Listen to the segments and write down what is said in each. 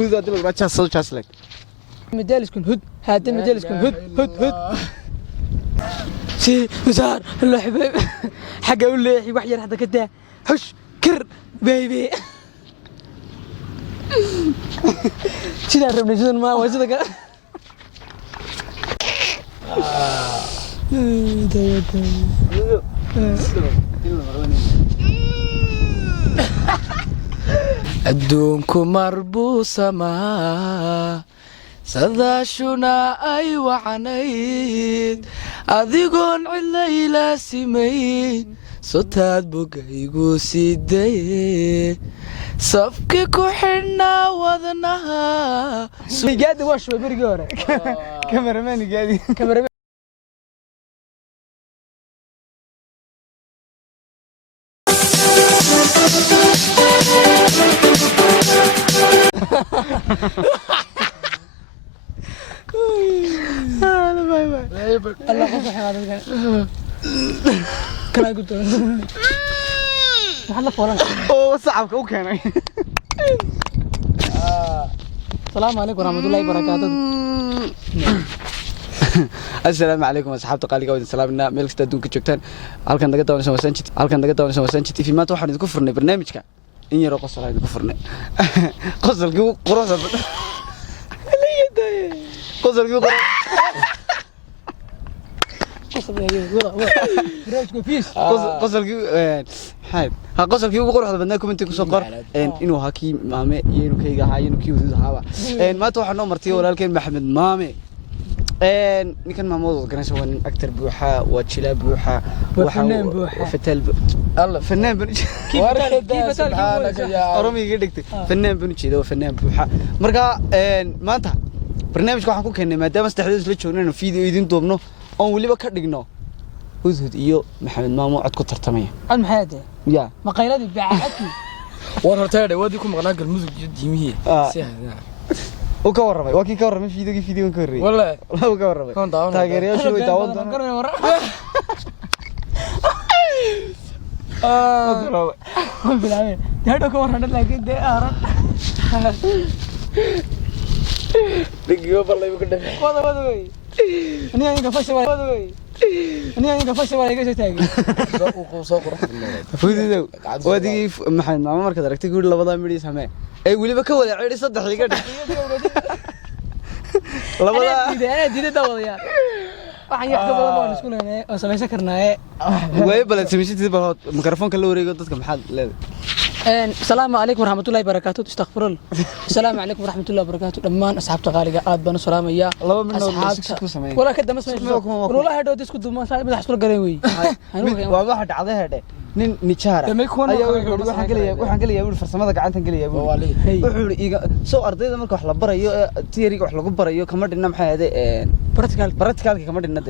هود هذا اللي بتشاس صوت شاسلك مجالسكم هد هذا مجالسكم هد شي وزار الله حبيب حق اقول لي واحد يرحد كده حش كر بيبي شنو ربنا جزء ما وجدك adduunku marbuu samaa sadaashuna ay wacanayd adigoon cilayla simayn sotaad bogaygu sidaye safki ku xidhnaa wadnaha gaadi waa shubay berigii hore كاميرمان قاعد الله قصح هذا كان قلت محل فوران اوه صعب وكان السلام عليكم ورحمه الله وبركاته السلام عليكم اصحاب تقاليق ودin salaamina meel kasta adduunka joogtaan halkan daga daawanaysan wasanjid TV maanta waxaan idinku furnay barnaamijka in yar oo qosol ah idinku furnay qosolkii quruxda qosolkii qosolkii ugu quruxda badnaa comment ku soo qor inuu haki maame iyo inuu kayga ahaa inuu kii wada ahaa maanta waxaan noo martay walaalkeen Maxamed Maame ninkan maamooda garanaysa waa nin actor buuxa waa jila buuxa fatal الله فنان سبحانك يا أرمي قدك فنان بنجي ذا فنان بوحة مركا ما أنت برنامج كان حكوا كنا ما دام استحدث لتشوننا فيديو يدين دوبنا أو اللي بكردقنا وزهد إيو محمد مامو عدكو ترتمية المحادة يا مقايلات بعاتي ورهتاي واديكم مغناق الموسيقى جديميه وكورمي وكي كورمي فيديو كوري والله وكورمي كون داون تاجر يا شو يداون بالعين هذا كور هذا لكن ده أرد دقيقة بالله يمكن ده وضع أنا قفش أنا قفش ولا يجي تاجي سوق فيديو وادي محل ما مركز ركتي يقول لبضا مدي سماه أي ولي بكول عيري صدق يقدر لبضا أنا دي ده يا waxaan yax gabadha baan isku leenahay oo sameeyay karnaa way bal sameeyay bal mikrofoonka la wareego dadka maxaad leedahay السلام عليكم ورحمة الله وبركاته استغفر الله السلام عليكم ورحمة الله وبركاته دمان أصحاب تقاليق آد بنا سلام يا أصحاب ولا كده ما سمعت والله هذا ديسكو دوما صار مدح سكول قريوي واحد عضه هذا nin nijaara ayaa waxaan galaya farsamada gacanta galaya wuxuu iga soo ardayda marka wax la barayo theory wax lagu barayo kama dhinna maxay ahayd practical kama dhinna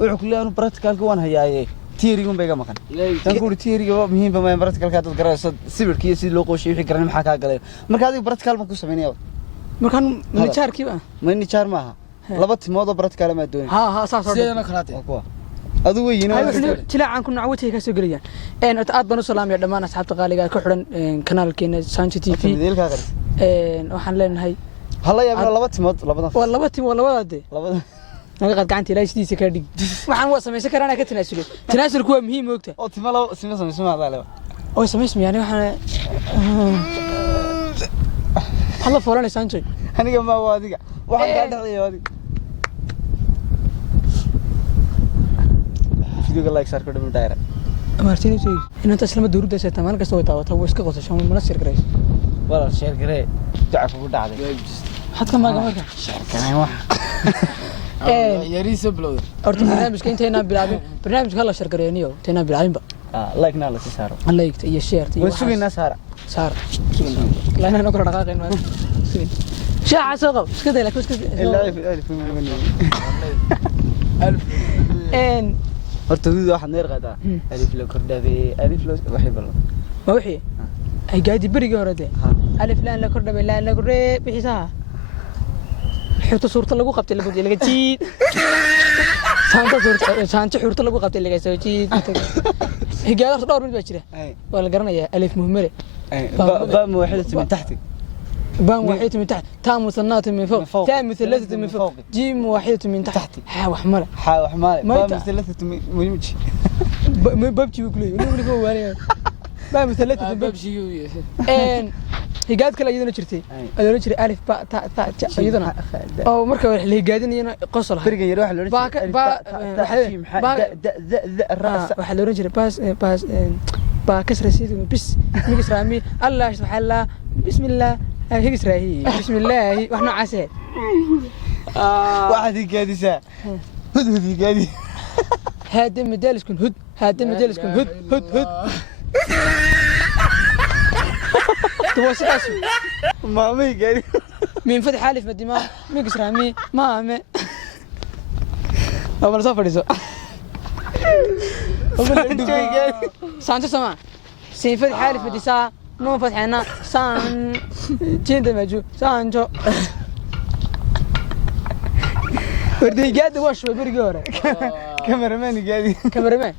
wuxuu ku leeyahay practical waan hayaaye theory un bayga maqan tan ku theory ga muhiim ba ma practical ka dad garayso sawirkiisa si loo qooshay wixii garan maxaa ka galay marka adiga practical ma ku sameeyay markaan nijaarkii ba ma nijaar maaha laba timood oo practical ma doonay ha saas sidana kalaatay aduu weyna tilaacan ku nacwatay ka soo galiyaan aad baan u salaamay dhamaan asxaabta qaaliga ka xiran kanaalkeena Sanchi TV waxaan leenahay hala yaabna laba timood labada naga qad gacanta ilaa sidiisa ka dhig waxaan waa sameeyay karana ka tanaasulku waa muhiim ogta oo timalo sameeyay maadaale oo sameeyay yani waxaan hala foolan Sanchi aniga ma waa adiga waxaan ka dhaxay adiga فيديو لايك صار كده من دايره مارتينو سي ان انت اسلام دورده سيتا مال كسو تاوتا و اسك قوسشان ما شير غريس ولا شير غري دعف ugu dhacday حد كما قال شير كان wax يا ريس بلود horta barnaamijka intayna bilaabin barnaamijka la shir gareeniyo intayna bilaabin ba like na la si saaro like iyo share way sugina saar la inaan kala dhaqaaqeen waa shaaca soo qab iska day la iska en horta wiil waxaan neer qadaa alif la kordhabay alif la waxay bal ma wixii ay gaadi bariga horade alif la kordhabay la kordhay bixisaha xirto suurta lagu qabtay laga jiid saanta xurta lagu qabtay laga soo jiid higaada dhowr mid baa jira waa la garanayaa alif muhmare ba ma waxay min taxti بام واحدة من تحت تاء مثنات من فوق تاء مثلثة من فوق جيم واحدة من تحت حاء وحمالة بام مثلثة ميمشي ببجي وكلي هو عليه بام مثلثة ببجي ان هيقاد كلا يدنا جرتي أنا جري ألف باء تاء تاء يدنا أو مركب اللي هيقادين ينا قصر فرق يروح لوري الراس واحد لوري جري باس با كسر سيد بس نقص رامي الله سبحان الله بسم الله هيك سراهي بسم الله واحنا عسى واحد يقادي سا هد يقادي هذا مدالس كن هد توسعسو مامي يقادي مين فتح حالف الدماغ نقص رامي مامي أول صفر يسوع سانتو سما سين فتح حالف الدسا نو فتحنا سان جند ماجو سانجو وردي قاعد واش برقي ورا كاميرمان قاعد كاميرمان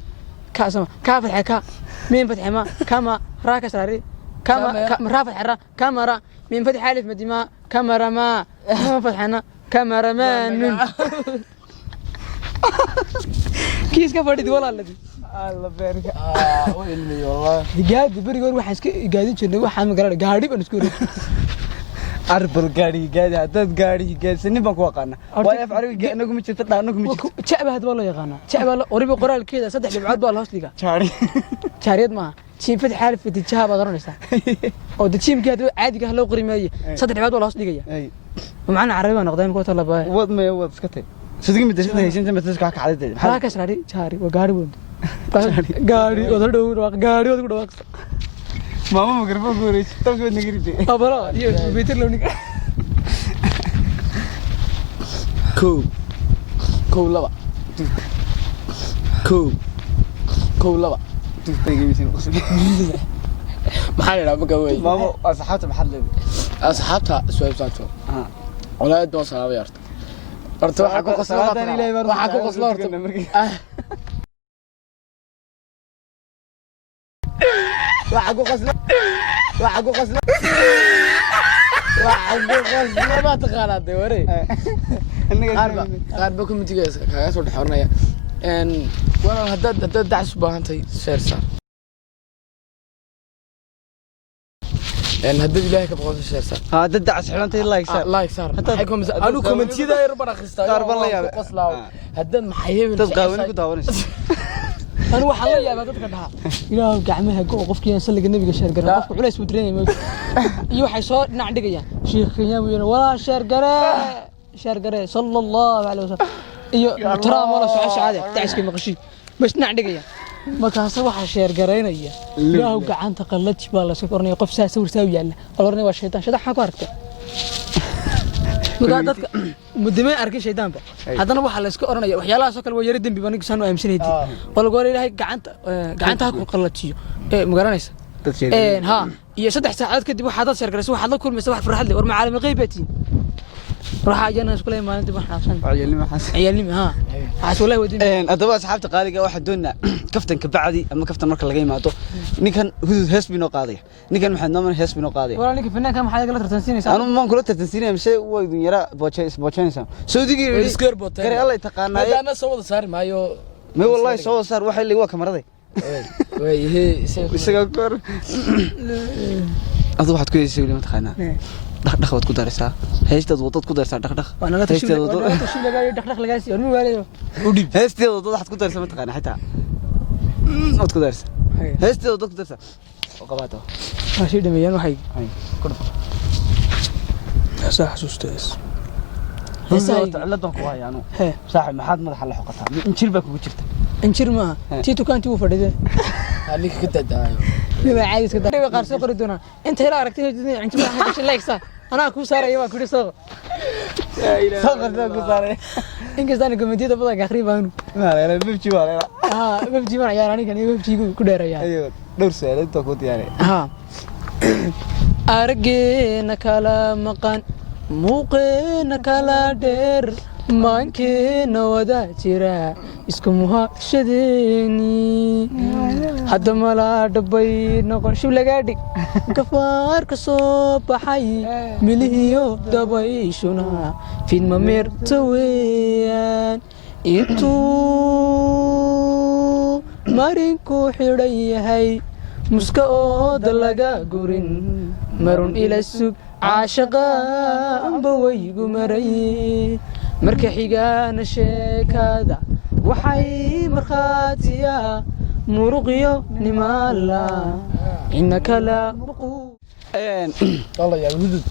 كاسما كافل حكا مين فتح ما كما راكس راري كما رافع حرا كاميرا مين فتح حالف مديما كاميرا ما نو فتحنا كاميرا مان كيس كفردي والله الذي الله بارك ويلي والله قاعد برقي waxaan iska gaadin jirnay waxaan magaraa gaari baan isku wareeg arbal gaari gaadi hadad gaari gaadsan baan ku aqaana waa af carabi anagu ma jirto dhaanagu ma jirto jacba had waa la yaqaana jacba qoriba qoraalkeeda saddex dhibcood baa la hoos dhigaa jaariyad ma jiin fadhi xaalif fadhi jahaba garanaysa oo dadjiimkii hadaba caadiga loo qorimeeyay saddex dhibcood baa la hoos dhigaya macna carabi baan noqday ku talaba wad ma wad iska tay sidii mid dadka haysan ma dadka ka kacday halka sari jaari waa gaari weyn gaari wada dhow gaari wada ku dhawaaq ماما مقربة قوريش تبغى نقريدي أبلا يو بيتر لوني كو لبا كو لبا تيجي بيسين قصدي محل لا بقى وين ماما أصحابها محل أصحابها سويب ساتو ولا يدون صلاة بيارت أرتو حكوا قصلا وحكوا قصلا وحكوا قصلا ما تقالات دي وري قارب بكم تيجي كاغا سو دحورنيا ان وانا هداد دعس باهنتي شير صار ان هداد الهي كبقوس شير صار هداد دعس حلنتي لايك صار حيكم انو كومنتيدا ير بر اخريستا قارب لا يا قصلاو هداد maxay تقاوني ku daawanaysa أنا واحد الله يا بدك كده يا جعمها جو قفك يا سلك النبي شهر قرن قفك ولا اسمه تريني موت يوحي صار نعدق يا شيخ يا ولا شهر قرن صلى الله عليه وسلم يو ترى ولا سعش عادي تعيش كم قشي بس نعدق يا ما كاسه واحد شهر قرن يا هو قاعد تقلدت بالله سكرني قف ساسور سوي يلا قالورني والشيطان شد حكارك مقادتك مدمي أركي شيطان بقى هذا أنا واحد لسه كأرنا وحيلا سكر ويرد دم بيبانيك سانو أمسين هدي ولا قولي له قعنت هاكو قلتشيو مقارنيس ها يا صدق ساعات كده واحد صار كرس واحد كل مسواح فرح لي ورمى عالم غيبتي راح أجينا سكولي ما ندي بحنا عشان عيالي ها حاسولي ودي أدوات أصحابتي قالي واحد دونا كفتن كبعدي أما كفتن مركل لقي ما تو نكن هو هس بينو قاضي نكن محد نمر هس بينو قاضي ولا نك فنان كم حاجة قلت تنسيني أنا ما قلت تنسيني مش هو يرى بوتشين سام سودي سكير بوتين كري الله يتقانا هذا أنا صوت صار معيو ما والله صار واحد اللي هو كمرضي وي هي يسقى أضو واحد كويس يقول ما تخانا دخ واد كدارسا هيستد ودad كدارسا دخ وانا لا تشيل لغاي دخ لغاي ورمي والي ودي هيستد ودad واحد كدارسا ما تخانا حتى واد كدارسا هيستد ودad كدارسا وقباته ماشي دميان وحي كدف صح حسوستاس هسه علدون كواي انو صاحب maxaad madaxa la xoqataa injir baa kugu jirta injir ma tiito kaanti uu fadhiday halii ka dadaayo niba caadi iska daray qaar soo qori doona inta ila aragtay injir ma hadashay leegsa ana ku saaraya waa ku dhiso soo qarda ku saaray inkastaan komentiyada badan akhribaanu ma la bibji waa la bibji ma ayaan aniga bibjigu ku dheeraya ayo dhowr saac inta ku diyaarey argeena kala maqan muuqeena kala dheer maankeena wada jira isku muhaashadeeni hadda malaa dhabbay noqon shib lagaa dhig gafaar ka soo baxay milihiyo dabayshuna fidma meerta weeyaan intuu marinku xidhan yahay muska ooda laga gurin marun ila sug caashaqaanba waygu maraye marka xigaana sheekada waxay markhaatiya muruqyo nimaala ina kala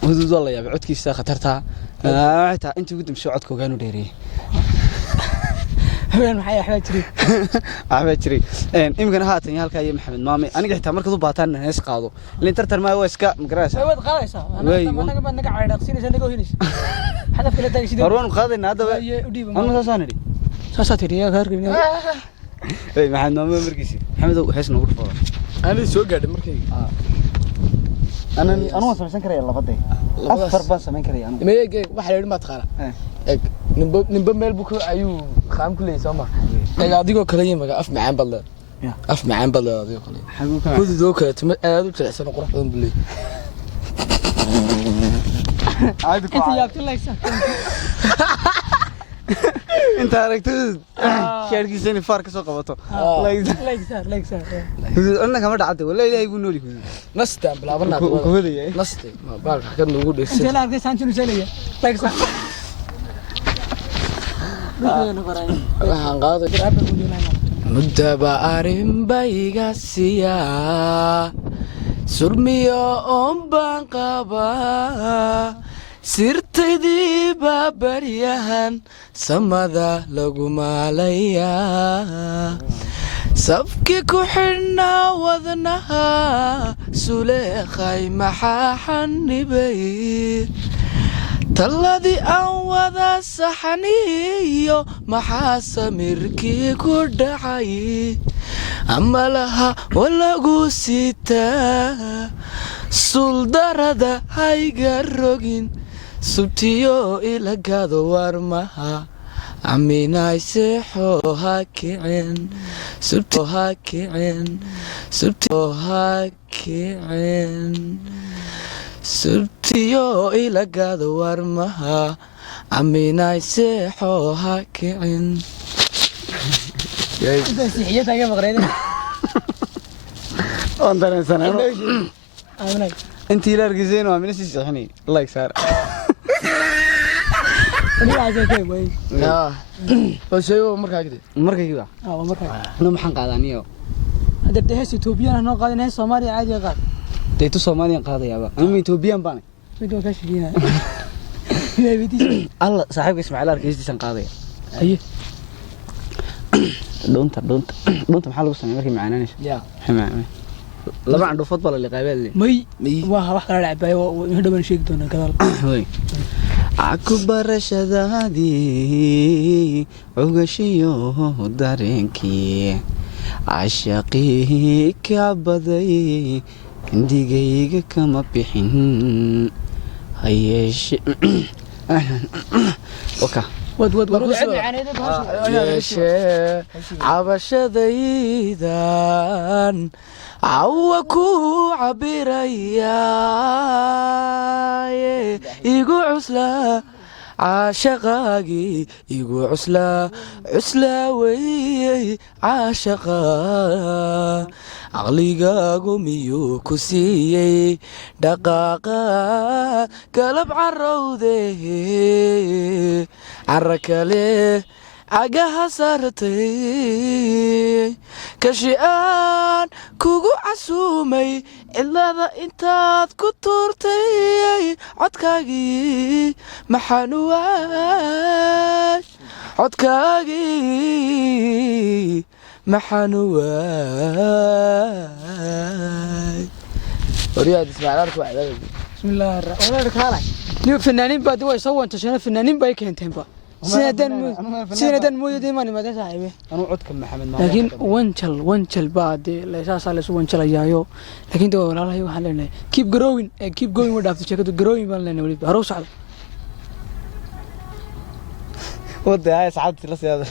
hudud waa la yaabay codkiisa khatartaa waxay tahay intii ugu dambeysay codka ogaanu dheereeyey haween maxay axbaa jiray imikana haatan halkaa iyo maxamed maame aniga xitaa markaad u baataan hees qaado ilin tartar maayo waa iska magaraysaa waad qaadaysaa anaga baad naga caydhaqsinaysaa naga ohinaysa hadafka la taagay sidii warwaan qaadayna haddaba anna saasaan idhi saasaa tiri yaa kaarkin maxamed maame markiisi maxamedow hees noogu dhufo anay soo gaadhay markayga anu waan samaysan karaya labadee afar baan samayn karaya anu meeg waxa la yidhi ma taqaana eg nimba meel buu ayuu qaam ku leeyahay soo ma eg adigoo kale yimaga af macaan bad leed af macaan bad leed adigoo kale hududoo kale tuma aad u jilicsan qurux badan buu leeyahay inta yaabta leegsa inta aragtid shaarkiisa in faar ka soo qabato leegsa anna kama dhacday wallahi ilaahay buu nooli hudud nastaan bilaabana ku hodayay naste ma baalka ka nugu dhigsan inta la arkay saanjinu selaya leegsa waxaan qaaday mudaba arrin bayga siyaa surmiyo oon baan qabaa sirtaydii baa baryahan samada lagu maalayaa safkii ku xidhnaa wadnaha suleekhay maxaa xanibay talladii aan wada saxaniyo maxaa samirkii ku dhacay ama laha walagu sitaa suldarada hayga rogin subtiyo ilagado warmaha aminay seexo ha kicin subtiyo ha kicin subtiyo ha kicin subtiyo ilagado warmaha aminay seexo ha kicin siixiyadaaga maqreydeen on dareensanaa intii la argiseen waa mina sii sixinay like saar sheego markaa gidi markayga no maxaan qaadaniyo hadda hees Ethiopian noo qaadin hees Soomaaliya caadi qaad deeto Soomaaliyan qaadayaaba ama Ethiopian baan midoo ka shaqeynaa alla saaxiibka Ismaaciil arkiisdiisan qaadaya aye doonta maxaa lagu sameeyay markii macaananayso xamaamay laba candho football la qaybay may waa wax kala dhacay oo hadhow aan sheegi doonaa gadaal way aku barashadaadii ugashiyo dareenkii ashaqii ka baday indigayga kama bixin hayeeshe waka wad yeeshee cabashadaydan cawa ku cabirayaaye igu cuslaa caashaqaagii igu cuslaa weyey caashaqa caqligaagu miyuu ku siiyey dhaqaaqa galab carowdee cara kale cagaha saartay kashi aan kugu casuumay cidlada intaad ku tuurtay codkaagii maxaan waash codkaagii maxaan waay wariyaad ismaaciil arko bismillaah ar-rahmaan ar-rahiim niyo fanaaniin baad way soo wantashana fanaaniin bay keenteenba سيدان مو يدي ماني ما صاحبي انا عدك محمد لكن وانشل بعد لا اساس على وانشل يايو لكن تو والله waxaan leenahay keep going wadaafto sheekadu growing baan leenahay wali haro socdo wada ay saacadii la siyaado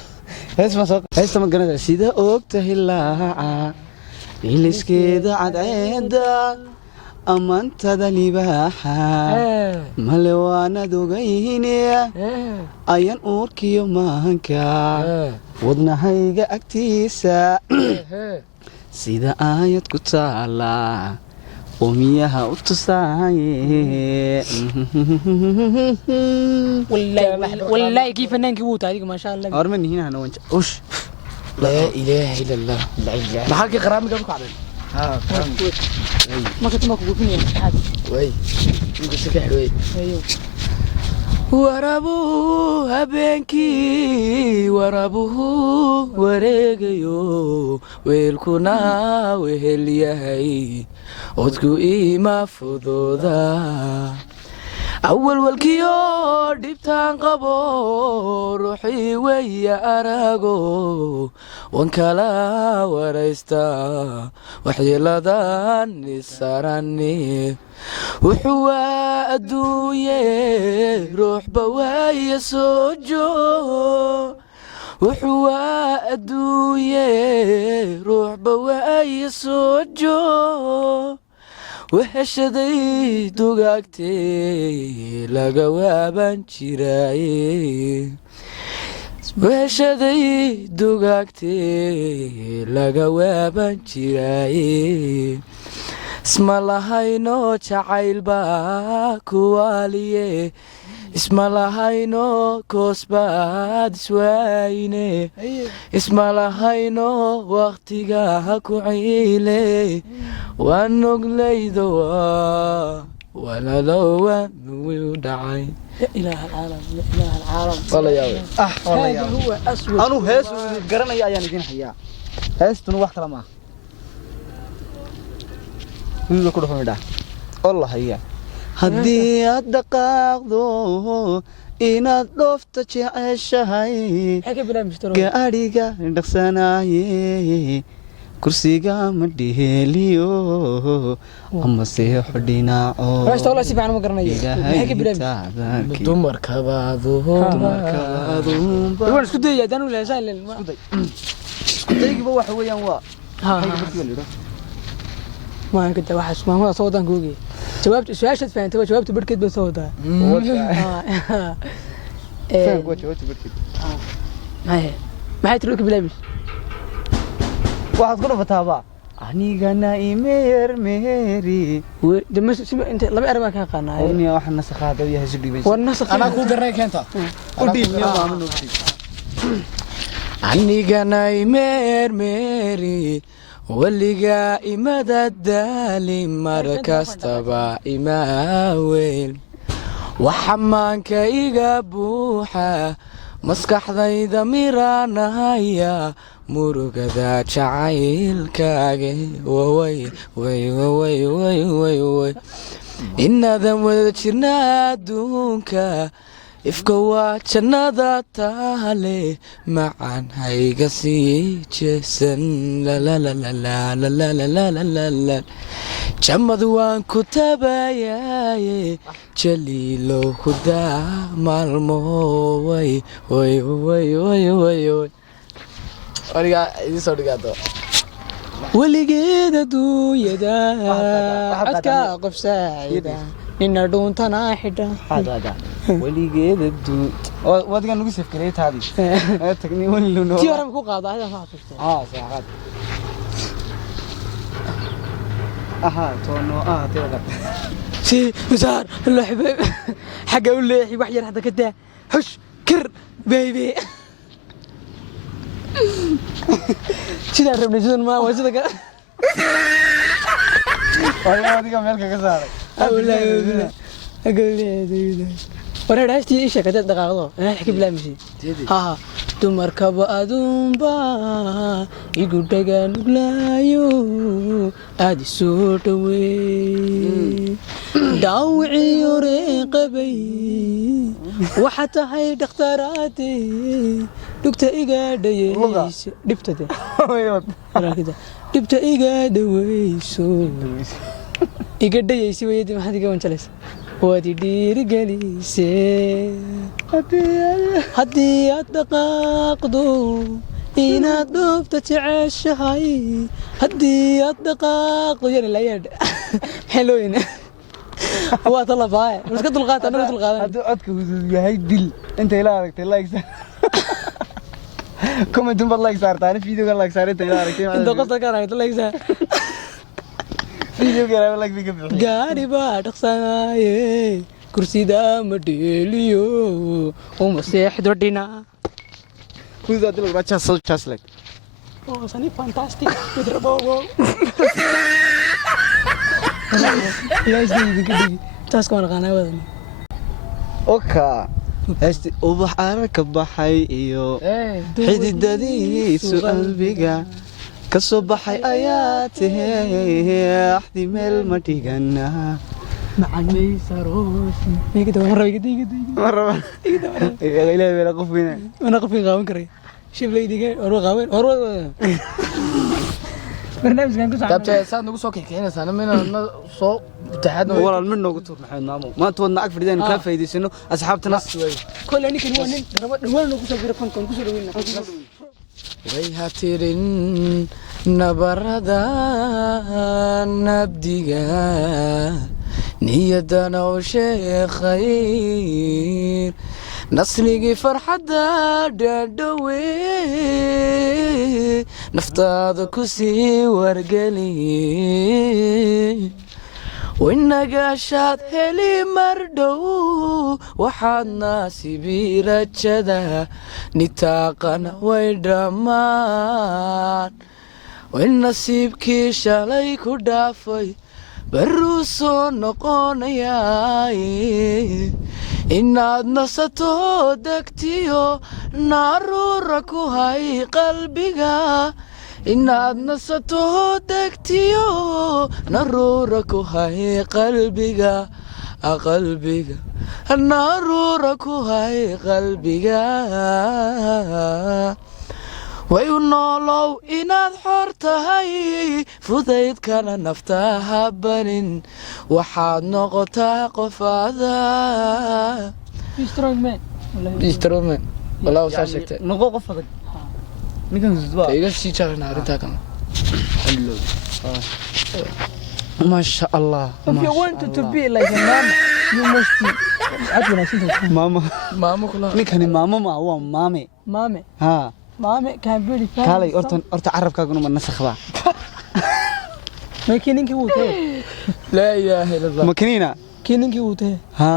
heesta ma garanaysaa sida ogtahay laaca iliskeeda cadceeda amantada libaaxa male waanad ogayne ayan uurkiyo maanka wadnahayga agtiisa sida aayad ku taala وميها وتصاي والله كيف فنان كيوت هذيك ما شاء الله أرمني هنا أنا وأنت وش لا إله إلا الله ما حكي قرامي قبل قاعدين ما كنت ما كنت فيني هذا وي ممكن سكح وي ايوه ورابوه هبنكي ورابوه وريقيو ويلكونا وهليهي عدكو إيما فضوضا أول والكيو ديبتان قبو روحي ويا أراغو وانكالا وريستا وحيلادان نساراني وحوا أدوية روح بوايا سوجو وحوا أدوية روح بوايا سوجو وحشدي دوغاكتي لغوابان جيراي وحشدي دوغاكتي لغوابان جيراي اسم اللهينو جعيل با كواليه اسم اللهينو كوسباد سواينه اسم اللهينو وقتيغا كوعيله وانوغليدوا ولا لو ودعي يا إله العالم يا إله العالم والله يا وي والله يا هذا هو أسود أنا هيس قرني أيان يجين حيا هيس تنو وقت لما ويقول كله فمدا والله هيا هدي الدقاقدو إن الضفت جعشهاي حكي بلا مشترك قاريقا دقساناي كرسيقا مديهليو أما سيحو ديناعو راشت والله سيفي عنه مقرنية حكي بلا مشترك دمر كبادو يقول اسكو دي دانو لا سايل اسكو ديقي بوا حويا وا ما كنت واحد ما هو صوتان كوغي جوابت سؤال فهمت جوابت بركد بصوتها فين قوتي بركد ما هي تروك بلابس واحد قرفة تابع أنيقنا إيمير ميري دمس سمع أنت لما أرى ما كان قانا أغنية واحد نسخ هذا ويا هزبي بيس والنسخ أنا أقول قريك أنت ودين يا مامن ودين أنيقنا إيمير ميري واللقى إمدى الدالي مركز تبع إماويل وحمانك إيقا بوحة مسكح ذي ضميرانا هيا muruga da jacaylkaaga way way way way way way inaadan wada jirnaa adduunka ifka waa jannada taale macaan hayga sii jeesan lalalalalalalalala jamadu waan ku tabayaaye jaliilo hudaa maalmo way way way way way ولقيت دويدا عدكا قف ساعدة إن دونتنا حدا هذا ولقيت دو وادقا نقول سفكريت هذه تكني ولو تيارم كو قاضي هذا فاطمة صحيح تونو تيرا سي مسار الله حبيب حق اقول لي وحير حدا كده حش كر بيبي شنو ربنا شنو ما وجدك والله هذيك مالك كسر والله اقول لي وانا راشتي ايش كذا دقائق انا احكي بلا مشي ها تمركب ادومبا يقول دغان غلايو ادي سوتوي داوعي رقبي وحتى هي دكتوراتي دكتور إيجا ديش دبتة ولا كده دبتة إيجا دويسو إيجا ديش ويدي ما حد يقول جلس waad i dhiirigelisee haddii aad dhaqaaqdo inaad dhoofta jeceshahay haddii aad dhaqaaqdo yani layaadh maxay looyina waa talabaaye iska dulqaata anaga dulqaadan hadduu codka hudud yahay dil intay la aragtay like comment baad like saartaan videoga like saar intay la aragtay inta qofta ka aragto leegsa videoga like biga bixi gaari baa dhaqsanaaye kursida ma dheeliyo uma seexdo dhina hudud adil ura just like oh sani fantastic Pedro Bobo taas ka wanaqaanaa wadan oka heesti ubax arka baxay iyo xididadiisu qalbiga ka soo baxay ayaa tahay axdi meel ma dhigana macalmay saroos meegada maraba ilaahay wala qof weyn ana qof qaawan karay shiblaydiga oo qaawan barnaamijkan ku tabta saad nagu soo kixinaysaa nama soo taxadno walaal mid noogu tuur maxay maamo maanta wadna ag fadhidaan ka faa'iideysano asxaabtana kole ninkan waa nin raba dhawaan nagu soo biro fankan ku soo dhaweynaa way hatirin nabarada nabdiga niyadana u sheekhay nasrigii farxadda dhadhawe naftaada ku sii wargeliye winagashaad heli mardhow waxaad naasibi rajada nitaaqana way dhammaan wayn nasiibkii shalay ku dhaafay baruu soo noqonayaay inaad nasato degtiyo naruura ku hay qalbiga inaad nasato degtiyo naruura ku hay qalbiga naruura ku hay qalbiga way u noolow inaad xor tahay fudaydkana nafta ha barin waxaad noqotaa qof adag strongman walaa saa sheegtay noqo qof adag ninkan hudud iga sii jarana arrintaa kan ما شاء الله if you want to be like a mom you must ماما kula ninkani maamo ma waa maame mame ha mame can be kaalay horta carabkaaguna ma nasakhba ma kininkii wuu tahay laa ilaaha illa allah ma kiniina kininkii wuu tahay ha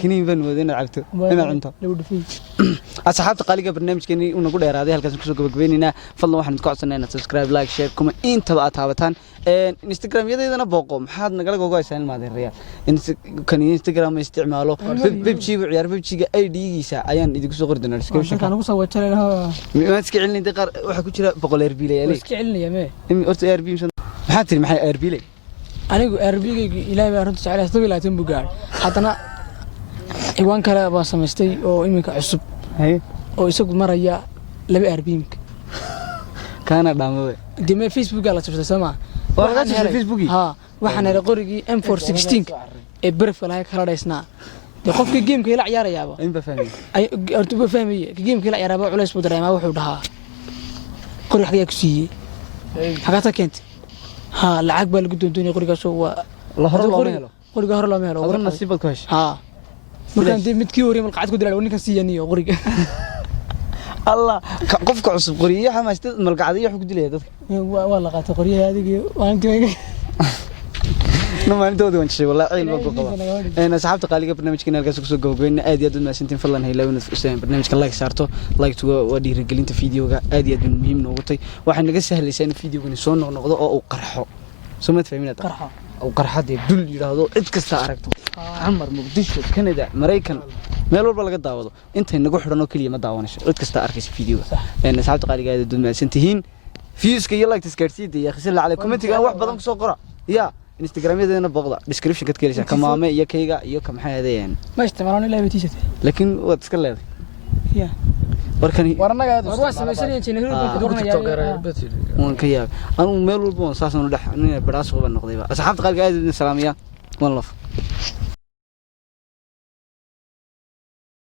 kiniin ban wadina cabto ina cunto lagu dhafay asxaabta qaaliga barnaamijkeeni uu nagu dheeraaday halkaas ku soo gabagabeynayna fadlan waxaan idinku codsanaynaa subscribe like share kuma intaba aad taabataan instagram yadeedana booqo maxaad nagala gogoysaa ilmaadeen reer instagram isticmaalo pubg ciyaar pubg ID-giisa ayaan idinku soo qori doonaa description kan ugu soo wajalay ma iska celinay qaar waxa ku jira boqol RB-lay iska celinaya me horta RB maxaa tiri maxay RB-lay anigu RB-gayga ilaahay baa runta jecel 17 buu gaar haddana iwan kale baan samaystay oo iminka cusub oo isagu maraya 2 RB-imka kana dhaamawe dime Facebook la tusay sama waxaan Facebook ha waxaan helay qorigii M416 ee barafka lahayd kala dhaysnaa de qofka geemka ila ciyaarayaaba in ba fahmay ay horta ba fahmay geemka ila ciyaaraba culays buu dareemaa wuxuu dhahaa qori xaqiiq ku siiyay xaqata keent ha lacag baa lagu doondoonay qorigaas waa la hor loo helo qoriga hor loo helo war nasiibad ku heshay ha markaan dib midkii hore malqacad ku dilaa ninkan siiyaniyo qoriga الله قفك عصب قرية حماس ملقعدية حق دليل هذا والله قات قرية هذه وأنت ما أنت ودي وانشي والله عيل بقى أنا سحبت قالي برنامج كنا القصة كسر جوجين أدي أدنى سنتين فلان هي لون في برنامج كان لايك صارته لايك تو ودي رجال أنت فيديو أدي أدنى مهم نقطي واحد نقص سهل لسان فيديو ونسون نقضاء أو قرحه سمعت فهمنا قرحه أو قرحة دي دل يراهدو إتكست عرقته عمر مقدشة كندا مريكان meel walba laga daawado inta inagu xidhano kaliya ma daawanayso cid kasta arkaysa fiidiyoga ee asxaabta qaaligeeda dulmaysan tihiin fiiska iyo like tiskarsiida iyo khasil la commentiga wax badan ku soo qora ya instagramyadeena booqda description kad kaleysha kamaame iyo kayga iyo ka maxay ahaydeen ma isticmaalano ilaa watiisate laakiin waad iska leedahay ya warnaga war samaysanayeen waan ka yaab anu meel walba waan saasan u dhax baraas uga noqdayba asxaabta qaaligeeda salaamiya one love